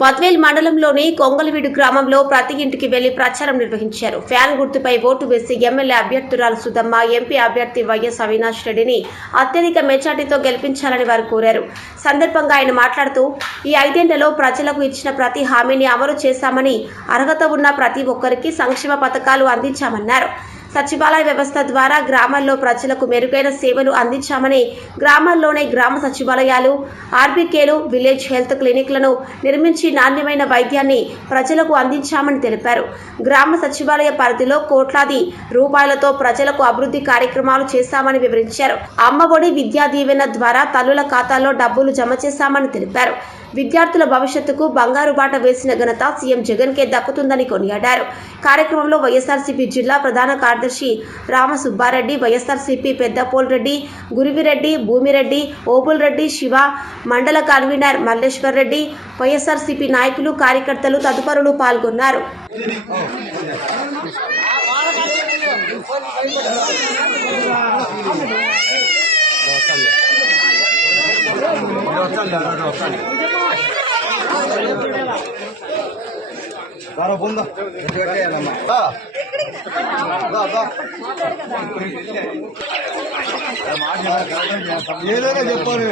బత్వేల్ మండలంలోని కొంగలవీడు గ్రామంలో ప్రతి ఇంటికి వెళ్ళి ప్రచారం నిర్వహించారు. ఫ్యాన్ గుర్తుపై ఓటు వేసి ఎమ్మెల్యే అభ్యర్థురాలు సుధమ్మ ఎంపీ అభ్యర్థి వైఎస్ అవినాష్ రెడ్డిని అత్యధిక మెజార్టీతో గెలిపించాలని వారు కోరారు. సందర్భంగా ఆయన మాట్లాడుతూ ఈ ఐదేళ్ళలో ప్రజలకు ఇచ్చిన ప్రతి హామీని అమలు చేశామని అర్హత ఉన్న ప్రతి ఒక్కరికి సంక్షేమ పథకాలు అందించామన్నారు. సచివాలయ వ్యవస్థ ద్వారా గ్రామాల్లో ప్రజలకు మెరుగైన సేవలు అందించామని గ్రామాల్లోనే గ్రామ సచివాలయాలు ఆర్బీకేలు విలేజ్ హెల్త్ క్లినిక్లను నిర్మించి నాణ్యమైన వైద్యాన్ని ప్రజలకు అందించామని తెలిపారు. గ్రామ సచివాలయ పరిధిలో కోట్లాది రూపాయలతో ప్రజలకు అభివృద్ధి కార్యక్రమాలు చేశామని వివరించారు. అమ్మఒడి విద్యా దీవెన ద్వారా తల్లుల ఖాతాల్లో డబ్బులు జమ చేశామని తెలిపారు. విద్యార్థుల భవిష్యత్తుకు బంగారు బాట వేసిన ఘనత సీఎం జగన్ కే దక్కుతుందని కొనియాడారు. కార్యక్రమంలో వైఎస్ఆర్సీపీ జిల్లా ప్రధాన కార్యదర్శి రామ సుబ్బారెడ్డి వైఎస్ఆర్సీపీ పెద్దపోల్ రెడ్డి గురివిరెడ్డి భూమిరెడ్డి ఓపుల్ రెడ్డి శివ మండల కన్వీనర్ మల్లేశ్వర్ రెడ్డి వైఎస్ఆర్సీపీ నాయకులు కార్యకర్తలు తదుపరులు పాల్గొన్నారు. దారా బొందా దా. దా, దా. ఏదైనా చెప్పాలి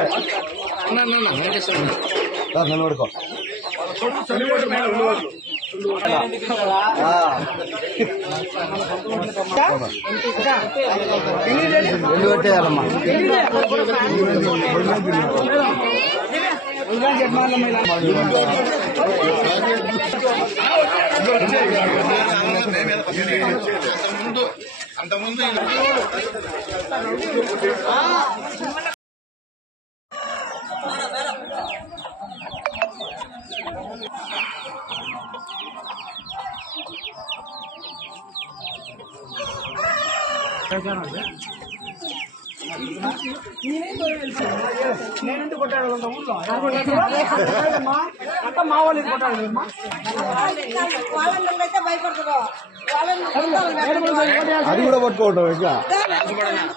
దా, నిలబడుకో ఆ. ఎల్లు పెట్టేయాలమ్మా వాళ్ళందరికైతే భయపడతారు వాళ్ళని అది కూడా పట్టుకోవటం ఇంకా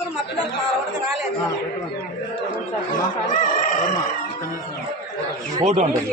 మా పిల్లలు మా ఊరికి రాలేదు ఫోటో ఉంటుంది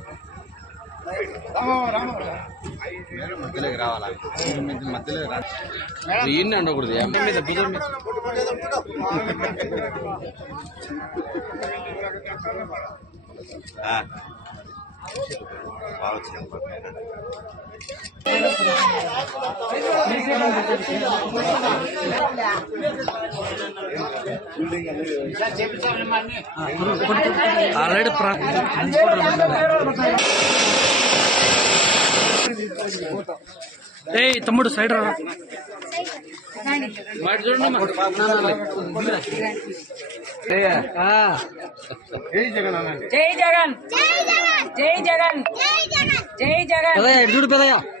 మధ్యలోకి రావాలా మధ్యలో రా ఈయన ఉండకూడదు అమ్మాయి మీద భుజం మీద ఆ. బాగా వచ్చింది. ఆల్రెడీ ఏ తమ్ముడు సైడ్ రా. మాట జై జగన్. జై జగన్. జై జగన్. జై జగన్. చూడు జై జగన్. అరుస్తులు, మళ్ళా